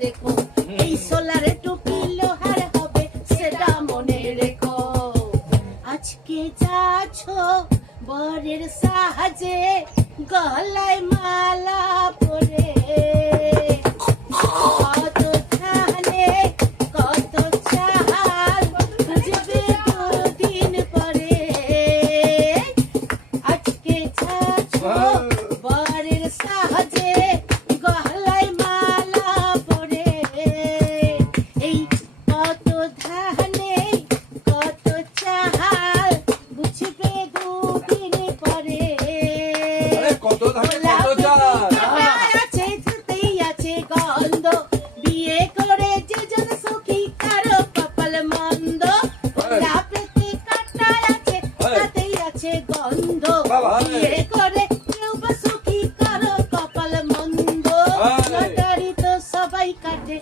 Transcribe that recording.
দেখো এই সোলারে টুপি লোহার হবে সেটা মনে রেখো আজকে যাচ্ছো বরের সাহায্যে গলায় মালা পরে কত ধানে কত চাল বুঝবে দুদিন পরে আজকে যাচ্ছো বরের সাহায্যে গলায় মালা পরে এই কত ধানে কত চাল বুঝবে দুদিন পরে কত ধানে কত চাল আছে যেতেই আছে গন্ধ বিয়ে করে যেজন সুখী কারো কপাল মন্দ পেতে কাটা আছে তাতেই আছে গন্ধ বিয়ে করে কেউ বা সুখী কারো কপাল মন্দ লটারি তো সবাই কাটে